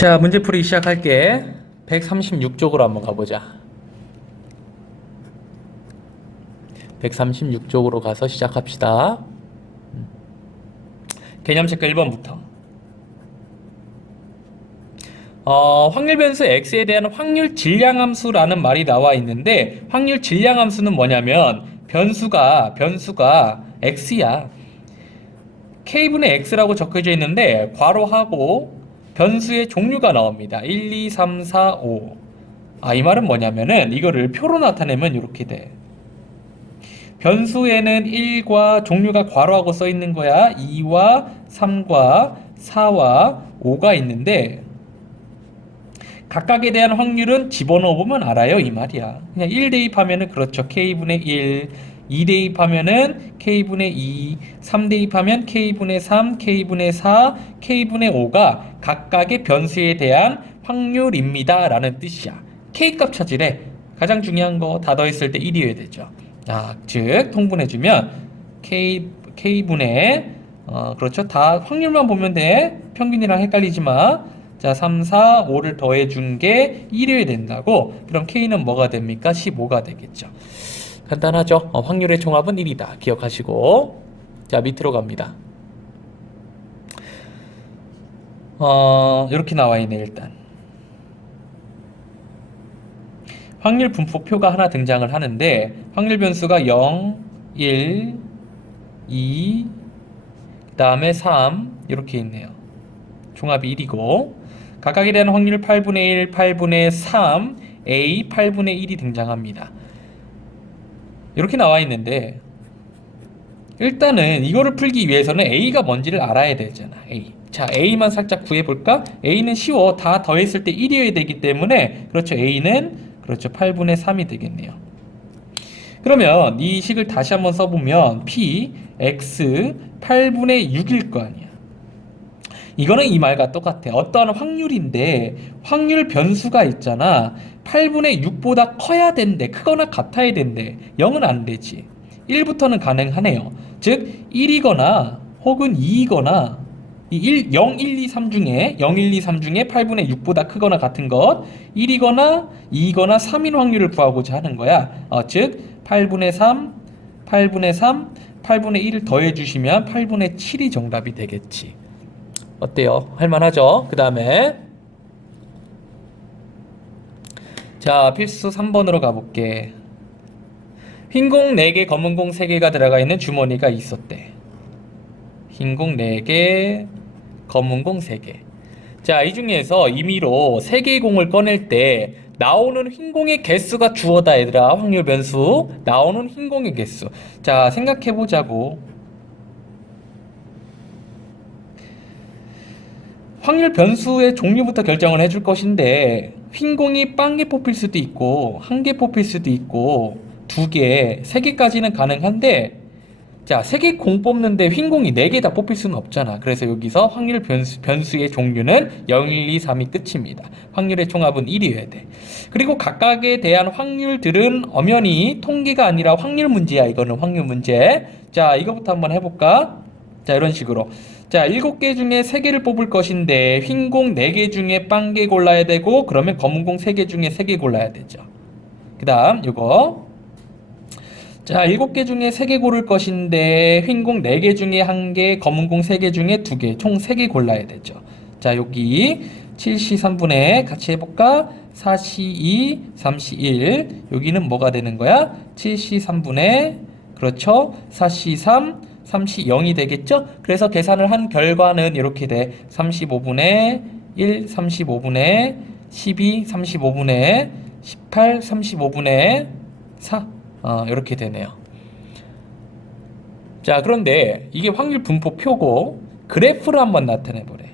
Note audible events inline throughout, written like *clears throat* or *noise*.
자, 문제풀이 시작할게. 136쪽으로 한번 가보자. 136쪽으로 가서 시작합시다. 음. 개념 체크 1번부터. 어, 확률 변수 x에 대한 확률 질량 함수라는 말이 나와 있는데 확률 질량 함수는 뭐냐면 변수가 변수가 x야. k분의 x라고 적혀져 있는데 괄호하고 변수의 종류가 나옵니다. 1, 2, 3, 4, 5. 아, 이 말은 뭐냐면은 이거를 표로 나타내면 이렇게 돼. 변수에는 1과 종류가 괄호하고 써 있는 거야. 2와 3과 4와 5가 있는데 각각에 대한 확률은 집어넣어 보면 알아요. 이 말이야. 그냥 1 대입하면은 그렇죠. k분의 1, 2 대입하면은 k분의 2, 3 대입하면 k분의 3, k분의 4, k분의 5가 각각의 변수에 대한 확률입니다. 라는 뜻이야. k 값 찾으래. 가장 중요한 거 다 더했을 때 1이어야 되죠. 아, 즉 통분해주면 k k분의 어, 그렇죠. 다 확률만 보면 돼. 평균이랑 헷갈리지 마. 자, 3, 4, 5를 더해준 게 1이어야 된다고. 그럼 k는 뭐가 됩니까? 15가 되겠죠. 간단하죠? 어, 확률의 총합은 1이다. 기억하시고. 자, 밑으로 갑니다. 어, 이렇게 나와 있네, 일단. 확률 분포표가 하나 등장을 하는데, 확률 변수가 0, 1, 2, 그 다음에 3, 이렇게 있네요. 종합이 1이고, 각각에 대한 확률 8분의 1, 8분의 3, A 8분의 1이 등장합니다. 이렇게 나와 있는데 일단은 이거를 풀기 위해서는 A가 뭔지를 알아야 되잖아. A. 자, A만 살짝 구해 볼까? A는 쉬워. 다 더했을 때 1이어야 되기 때문에 그렇죠. A는 그렇죠. 8분의 3이 되겠네요. 그러면 이 식을 다시 한번 써보면 P, X 8분의 6일 거 아니야. 이거는 이 말과 똑같아. 어떠한 확률인데 확률 변수가 있잖아. 8분의 6보다 커야 된대. 크거나 같아야 된대. 0은 안 되지. 1부터는 가능하네요. 즉 1이거나 혹은 2이거나 이 1, 0, 1, 2, 3 중에 0, 1, 2, 3 중에 8분의 6보다 크거나 같은 것 1이거나 2이거나 3인 확률을 구하고자 하는 거야. 어, 즉 8분의 3, 8분의 3, 8분의 1을 더해 주시면 8분의 7이 정답이 되겠지. 어때요? 할만하죠? 그 다음에 자 필수 3번으로 가볼게. 흰 공 4개 검은 공 3개가 들어가 있는 주머니가 있었대. 흰 공 4개 검은 공 3개. 자 이 중에서 임의로 3개의 공을 꺼낼 때 나오는 흰 공의 개수가 주어다 얘들아. 확률 변수. 나오는 흰 공의 개수. 자 생각해 보자고 확률 변수의 종류부터 결정을 해줄 것인데 흰 공이 빵개 뽑힐 수도 있고 한 개 뽑힐 수도 있고 두 개, 세 개까지는 가능한데 자, 세 개 공 뽑는데 흰 공이 네 개 다 뽑힐 수는 없잖아. 그래서 여기서 확률 변수, 변수의 종류는 0, 1, 2, 3이 끝입니다. 확률의 총합은 1이어야 돼. 그리고 각각에 대한 확률들은 엄연히 통계가 아니라 확률 문제야. 이거는 확률 문제. 자, 이거부터 한번 해볼까? 자, 이런 식으로. 자, 7개 중에 3개를 뽑을 것인데 흰 공 4개 중에 빵개 골라야 되고 그러면 검은 공 3개 중에 3개 골라야 되죠. 그 다음 요거 자, 7개 중에 3개 고를 것인데 흰 공 4개 중에 1개, 검은 공 3개 중에 2개, 총 3개 골라야 되죠. 자, 여기 7시 3분의 같이 해볼까? 4시 2, 3시 1 여기는 뭐가 되는 거야? 7시 3분의 그렇죠? 4시 3, 3시 0이 되겠죠? 그래서 계산을 한 결과는 이렇게 돼. 35분의 1, 35분의 12, 35분의 18, 35분의 4. 어, 이렇게 되네요. 자, 그런데 이게 확률 분포 표고 그래프를 한번 나타내 보래.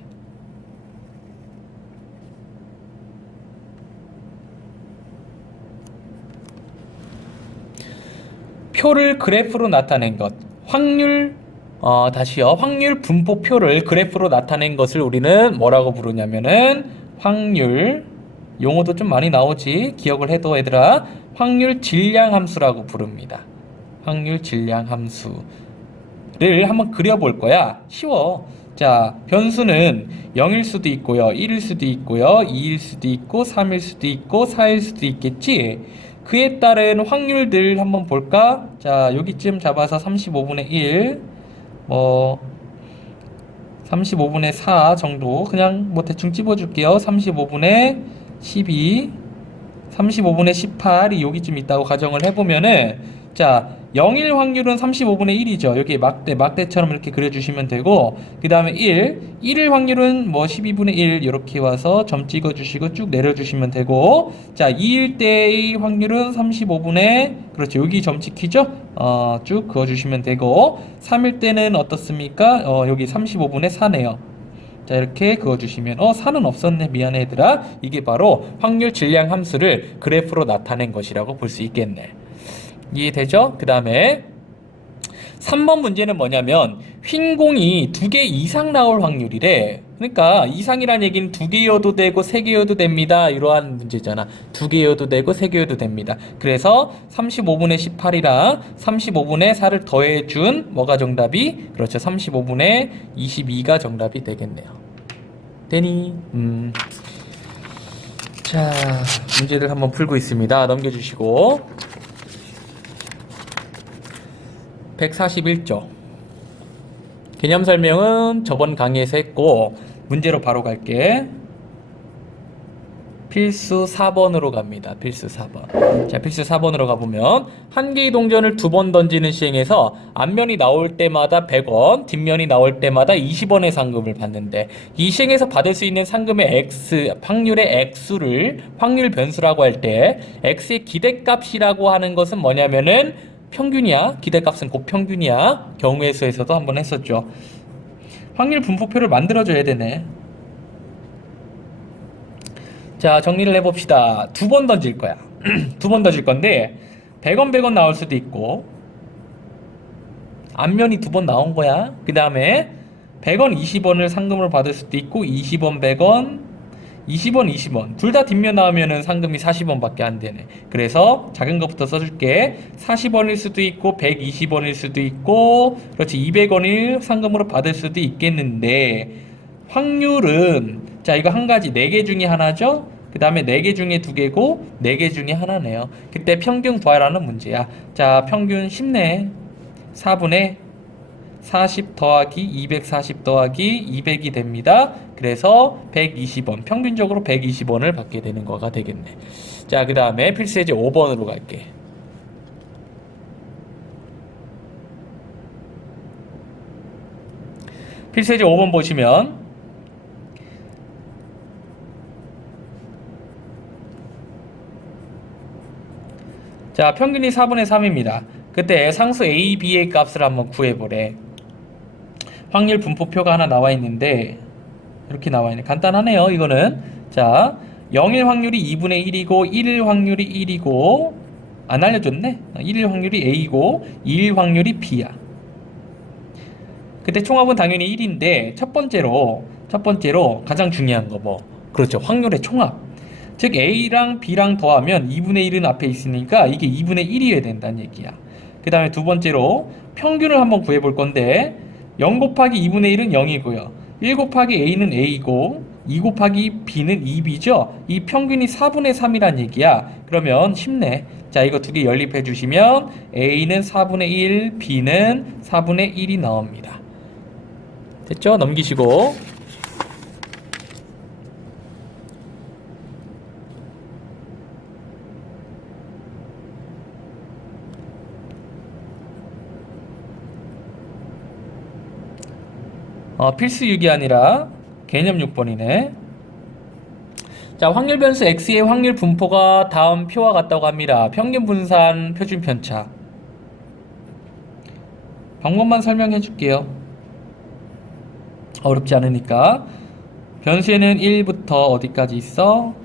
표를 그래프로 나타낸 것. 확률 어, 다시요. 확률 분포표를 그래프로 나타낸 것을 우리는 뭐라고 부르냐면은 확률 용어도 좀 많이 나오지. 기억을 해도 얘들아. 확률 질량 함수라고 부릅니다. 확률 질량 함수를 한번 그려 볼 거야. 쉬워. 자, 변수는 0일 수도 있고요. 1일 수도 있고요. 2일 수도 있고 3일 수도 있고 4일 수도 있겠지. 그에 따른 확률들 한번 볼까? 자, 여기쯤 잡아서 35분의 1, 뭐 35분의 4 정도 그냥 뭐 대충 찝어줄게요. 35분의 12, 35분의 18이 여기쯤 있다고 가정을 해보면은 자 0일 확률은 35분의 1이죠. 여기 막대 막대처럼 이렇게 그려주시면 되고 그 다음에 1, 1일 확률은 뭐 12분의 1 이렇게 와서 점 찍어주시고 쭉 내려주시면 되고 자 2일 때의 확률은 35분의 그렇죠. 여기 점 찍히죠. 어, 쭉 그어주시면 되고 3일 때는 어떻습니까? 어, 여기 35분의 4네요. 자 이렇게 그어주시면 어 4는 없었네 미안해 얘들아 이게 바로 확률 질량 함수를 그래프로 나타낸 것이라고 볼 수 있겠네 이해되죠? 그 다음에 3번 문제는 뭐냐면 흰 공이 두 개 이상 나올 확률이래. 그러니까 이상이란 얘기는 두 개여도 되고 세 개여도 됩니다. 이러한 문제잖아. 두 개여도 되고 세 개여도 됩니다. 그래서 35분의 18이랑 35분의 4를 더해 준 뭐가 정답이? 그렇죠. 35분의 22가 정답이 되겠네요. 되니? 음. 자 문제들 한번 풀고 있습니다. 넘겨 주시고 141조 개념 설명은 저번 강의에서 했고 문제로 바로 갈게 필수 4번으로 갑니다. 필수 4번. 자, 필수 4번으로 가보면 한 개의 동전을 두 번 던지는 시행에서 앞면이 나올 때마다 100원, 뒷면이 나올 때마다 20원의 상금을 받는데 이 시행에서 받을 수 있는 상금의 x, 확률의 x를 확률 변수라고 할 때 x의 기대값이라고 하는 것은 뭐냐면은 평균이야. 기대값은 곱평균이야. 경우의 수에서도 한번 했었죠. 확률 분포표를 만들어줘야 되네. 자, 정리를 해봅시다. 두 번 던질 거야. *clears throat* 두 번 던질 건데, 100원, 100원 나올 수도 있고, 앞면이 두 번 나온 거야. 그 다음에, 100원, 20원을 상금을 받을 수도 있고, 20원, 100원, 20원, 20원. 둘 다 뒷면 나오면은 상금이 40원밖에 안 되네. 그래서 작은 것부터 써줄게. 40원일 수도 있고, 120원일 수도 있고, 그렇지. 200원을 상금으로 받을 수도 있겠는데, 확률은, 자, 이거 한 가지, 4개 중에 하나죠? 그 다음에 4개 중에 2개고, 4개 중에 하나네요. 그때 평균 구하라는 문제야. 자, 평균 쉽네. 4분의 40 더하기 240 더하기 200이 됩니다. 그래서 120원, 평균적으로 120원을 받게 되는 거가 되겠네. 자, 그 다음에 필수예제 5번으로 갈게. 필수예제 5번 보시면 자, 평균이 4분의 3입니다. 그때 상수 A, B의 값을 한번 구해보래. 확률 분포표가 하나 나와 있는데 이렇게 나와 있네. 간단하네요. 이거는 자 0일 확률이 2분의 1이고 1일 확률이 1이고 안 알려줬네. 1일 확률이 A고 2일 확률이 B야. 그때 총합은 당연히 1인데 첫 번째로 첫 번째로 가장 중요한 거 뭐? 그렇죠. 확률의 총합. 즉 A랑 B랑 더하면 2분의 1은 앞에 있으니까 이게 2분의 1이어야 된다는 얘기야. 그 다음에 두 번째로 평균을 한번 구해 볼 건데 0 곱하기 2분의 1은 0이고요. 1 곱하기 A는 A고 2 곱하기 B는 2B죠. 이 평균이 4분의 3이란 얘기야. 그러면 쉽네. 자, 이거 두 개 연립해 주시면 A는 4분의 1, B는 4분의 1이 나옵니다. 됐죠? 넘기시고 어, 필수 6이 아니라 개념 6번이네. 자, 확률 변수 x의 확률 분포가 다음 표와 같다고 합니다. 평균 분산 표준 편차. 방법만 설명해 줄게요. 어렵지 않으니까. 변수에는 1부터 어디까지 있어?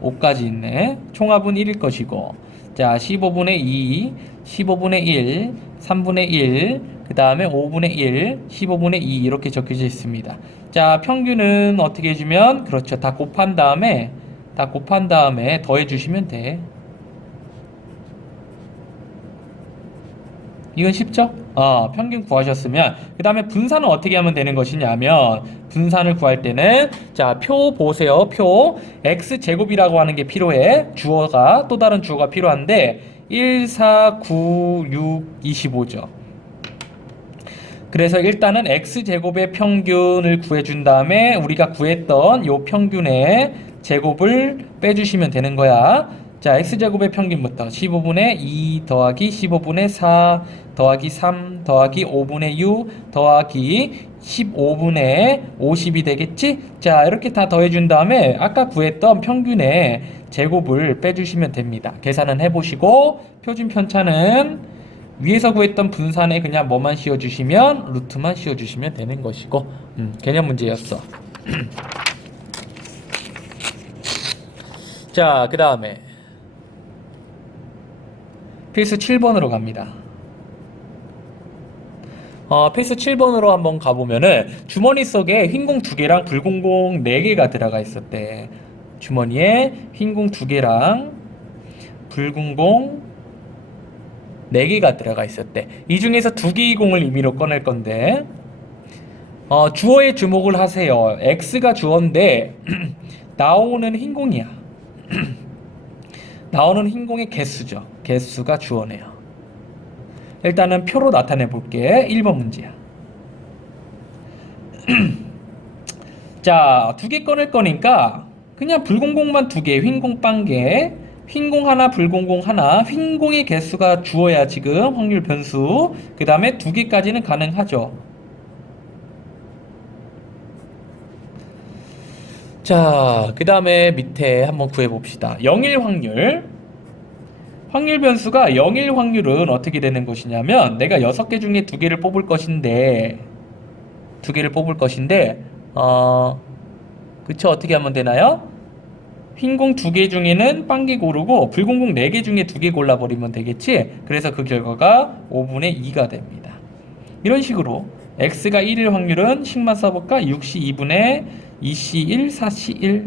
5까지 있네. 총합은 1일 것이고. 자, 15분의 2, 15분의 1, 3분의 1, 그 다음에 5분의 1, 15분의 2 이렇게 적혀져 있습니다. 자, 평균은 어떻게 해주면 그렇죠. 다 곱한 다음에 다 곱한 다음에 더해 주시면 돼. 이건 쉽죠? 어, 평균 구하셨으면 그 다음에 분산은 어떻게 하면 되는 것이냐면 분산을 구할 때는 자 표 보세요 표 x 제곱이라고 하는 게 필요해 주어가 또 다른 주어가 필요한데 1, 4, 9, 6, 25죠 그래서 일단은 x 제곱의 평균을 구해준 다음에 우리가 구했던 요 평균의 제곱을 빼주시면 되는 거야. 자, x 제곱의 평균부터 15분의 2 더하기 15분의 4 더하기 3 더하기 5분의 6 더하기 15분의 50이 되겠지? 자, 이렇게 다 더해준 다음에 아까 구했던 평균의 제곱을 빼주시면 됩니다. 계산은 해보시고 표준 편차는 위에서 구했던 분산에 그냥 뭐만 씌워주시면 루트만 씌워주시면 되는 것이고 음, 개념 문제였어. *clears throat* 자, 그 다음에 필수 7번으로 갑니다. 어, 필수 7번으로 한번 가보면은 주머니 속에 흰공 두 개랑 붉은공 네 개가 들어가 있었대. 주머니에 흰공 두 개랑 붉은공 네 개가 들어가 있었대. 이 중에서 두 개의 공을 임의로 꺼낼 건데 어, 주어에 주목을 하세요. x가 주어인데 *clears throat* 나오는 흰 공이야. *clears throat* 나오는 흰 공의 개수죠. 개수가 주어네요. 일단은 표로 나타내 볼게. 1번 문제야. *clears throat* 자, 두 개 꺼낼 거니까 그냥 붉은 공만 두 개, 흰 공 빵 개, 흰공 하나, 붉은 공 하나, 흰 공의 개수가 주어야 지금 확률 변수. 그 다음에 두 개까지는 가능하죠. 자, 그 다음에 밑에 한번 구해봅시다. 영일 확률. 확률 변수가 0일 확률은 어떻게 되는 것이냐면 내가 6개 중에 2개를 뽑을 것인데 2개를 뽑을 것인데 어 그쵸 어떻게 하면 되나요? 흰공 2개 중에는 빵개 고르고 붉은공 4개 중에 2개 골라버리면 되겠지 그래서 그 결과가 5분의 2가 됩니다 이런 식으로 x가 1일 확률은 식만 써볼까? 6시 2분의 2시 1, 4시 1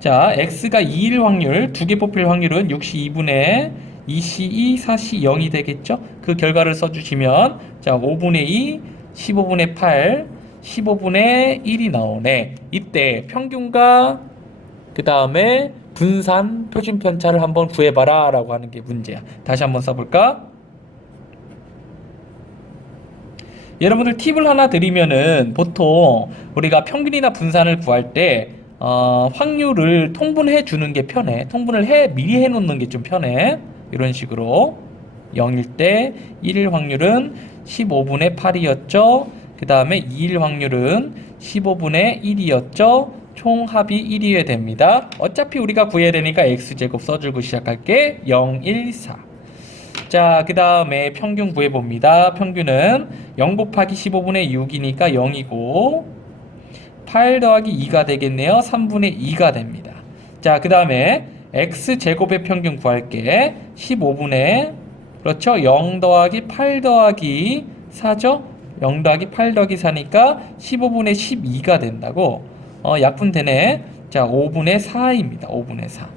자, x가 2일 확률, 두 개 뽑힐 확률은 6시 2분의 2시 2, 4시 0이 되겠죠? 그 결과를 써주시면, 자, 5분의 2, 15분의 8, 15분의 1이 나오네. 이때 평균과 그 다음에 분산 표준 편차를 한번 구해봐라 라고 하는 게 문제야. 다시 한번 써볼까? 여러분들 팁을 하나 드리면은 보통 우리가 평균이나 분산을 구할 때 어, 확률을 통분해 주는 게 편해. 통분을 해 미리 해 놓는 게 좀 편해. 이런 식으로 0일 때 1일 확률은 15분의 8이었죠. 그 다음에 2일 확률은 15분의 1이었죠. 총 합이 1이어야 됩니다. 어차피 우리가 구해야 되니까 x제곱 써주고 시작할게. 0, 1, 4. 자, 그 다음에 평균 구해봅니다. 평균은 0 곱하기 15분의 6이니까 0이고, 8 더하기 2가 되겠네요. 3분의 2가 됩니다. 자, 그 다음에 x제곱의 평균 구할게. 15분의, 그렇죠? 0 더하기 8 더하기 4죠? 0 더하기 8 더하기 4니까 15분의 12가 된다고. 어, 약분 되네. 자, 5분의 4입니다. 5분의 4.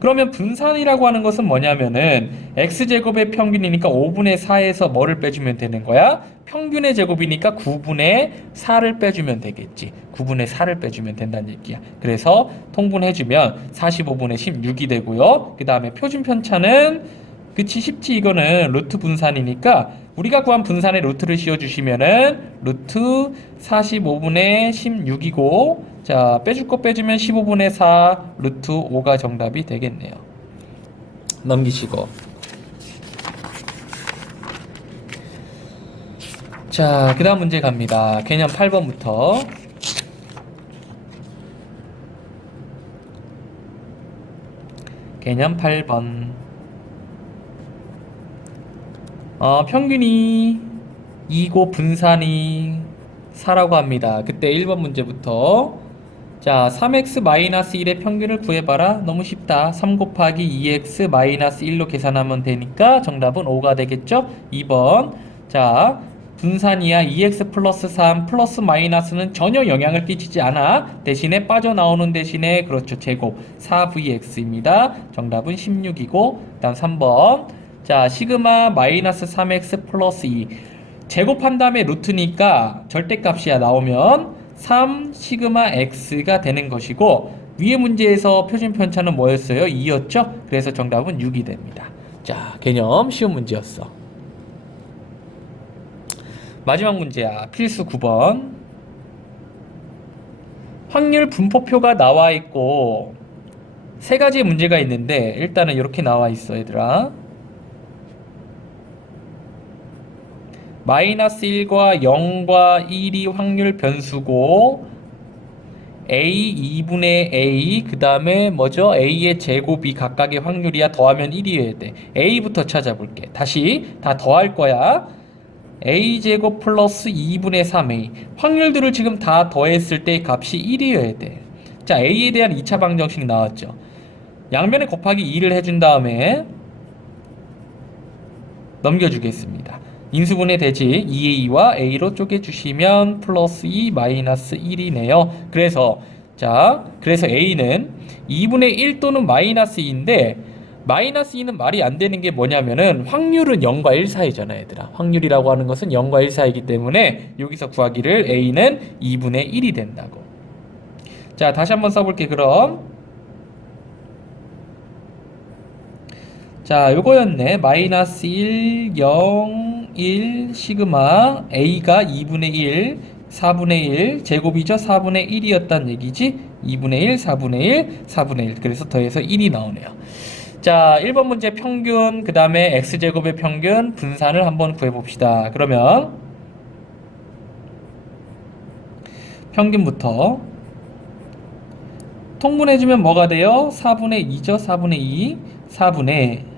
그러면 분산이라고 하는 것은 뭐냐면은 x제곱의 평균이니까 5분의 4에서 뭐를 빼주면 되는 거야? 평균의 제곱이니까 9분의 4를 빼주면 되겠지. 9분의 4를 빼주면 된다는 얘기야. 그래서 통분해주면 45분의 16이 되고요. 그 다음에 표준 편차는 그치 쉽지 이거는 루트 분산이니까 우리가 구한 분산의 루트를 씌워주시면은 루트 45분의 16이고 자 빼줄 거 빼주면 15분의 4 루트 5가 정답이 되겠네요 넘기시고 자, 그 다음 문제 갑니다. 개념 8번부터. 개념 8번. 어, 평균이 2고 분산이 4라고 합니다. 그때 1번 문제부터. 자, 3x-1의 평균을 구해봐라. 너무 쉽다. 3 곱하기 2x-1로 계산하면 되니까 정답은 5가 되겠죠? 2번. 자, 분산이야 2x 플러스 3 플러스 마이너스는 전혀 영향을 끼치지 않아 대신에 빠져나오는 대신에 그렇죠 제곱 4vx입니다 정답은 16이고 다음 3번 자, 시그마 마이너스 3x 플러스 2. 제곱한 다음에 루트니까 절대값이야 나오면 3 시그마 x가 되는 것이고 위의 문제에서 표준 편차는 뭐였어요? 2였죠? 그래서 정답은 6이 됩니다. 자, 개념 쉬운 문제였어. 마지막 문제야. 필수 9번. 확률 분포표가 나와 있고 세 가지 문제가 있는데 일단은 이렇게 나와 있어 얘들아. 마이너스 1과 0과 1이 확률 변수고 a 2분의 a 그 다음에 뭐죠? a의 제곱이 각각의 확률이야. 더하면 1이어야 돼. A부터 찾아볼게. 다시 다 더할 거야. A 제곱 플러스 2분의 3a 확률들을 지금 다 더했을 때 값이 1이어야 돼자 a에 대한 2차 방정식 나왔죠. 양면에 곱하기 2를 해준 다음에 넘겨주겠습니다. 인수분해 대지 2a와 a로 쪼개주시면 플러스 2 마이너스 1이네요. 그래서 자 그래서 a는 2분의 1 또는 마이너스 2인데 마이너스 2는 말이 안 되는 게 뭐냐면은 확률은 0과 1 사이잖아 얘들아. 확률이라고 하는 것은 0과 1 사이기 때문에 여기서 구하기를 a는 2분의 1이 된다고. 자 다시 한번 써볼게 그럼. 자, 요거였네. 마이너스 1, 0, 1, 시그마, A가 2분의 1, 4분의 1, 제곱이죠? 4분의 1이었단 얘기지? 2분의 1, 4분의 1, 4분의 1. 그래서 더해서 1이 나오네요. 자, 1번 문제 평균, 그 다음에 X제곱의 평균, 분산을 한번 구해봅시다. 그러면, 평균부터, 통분해주면 뭐가 돼요? 4분의 2죠? 4분의 2, 4분의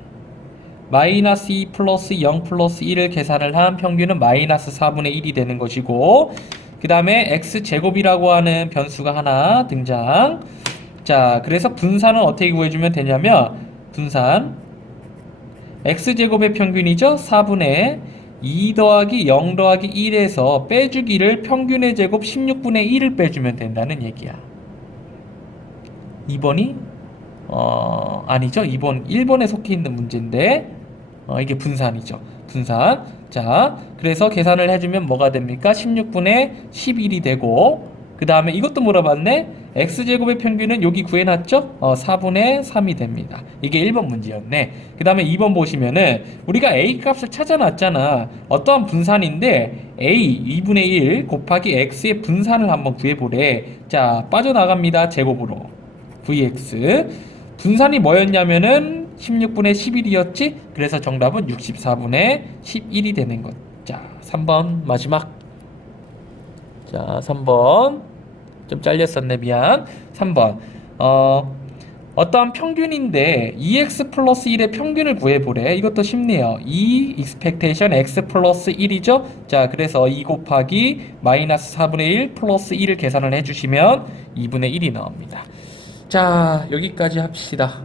마이너스 2 플러스 0 플러스 1을 계산을 한 평균은 마이너스 4분의 1이 되는 것이고 그 다음에 x제곱이라고 하는 변수가 하나 등장. 자 그래서 분산은 어떻게 구해주면 되냐면 분산 x제곱의 평균이죠? 4분의 2 더하기 0 더하기 1에서 빼주기를 평균의 제곱 16분의 1을 빼주면 된다는 얘기야. 2번이 어 아니죠? 2번 1번에 속해 있는 문제인데 어, 이게 분산이죠. 분산. 자 그래서 계산을 해주면 뭐가 됩니까? 16분의 11이 되고 그 다음에 이것도 물어봤네. X제곱의 평균은 여기 구해놨죠? 어, 4분의 3이 됩니다. 이게 1번 문제였네. 그 다음에 2번 보시면은 우리가 a 값을 찾아놨잖아. 어떠한 분산인데 a 2분의 1 곱하기 x의 분산을 한번 구해보래. 자 빠져나갑니다. 제곱으로. Vx. 분산이 뭐였냐면은 16분의 11이었지? 그래서 정답은 64분의 11이 되는 것. 자, 3번 마지막. 자, 3번. 좀 잘렸었네, 미안. 3번. 어, 어떠한 평균인데 2x 플러스 1의 평균을 구해보래. 이것도 쉽네요. 2 expectation x 플러스 1이죠? 자, 그래서 2 곱하기 마이너스 4분의 1 플러스 1을 계산을 해주시면 2분의 1이 나옵니다. 자, 여기까지 합시다.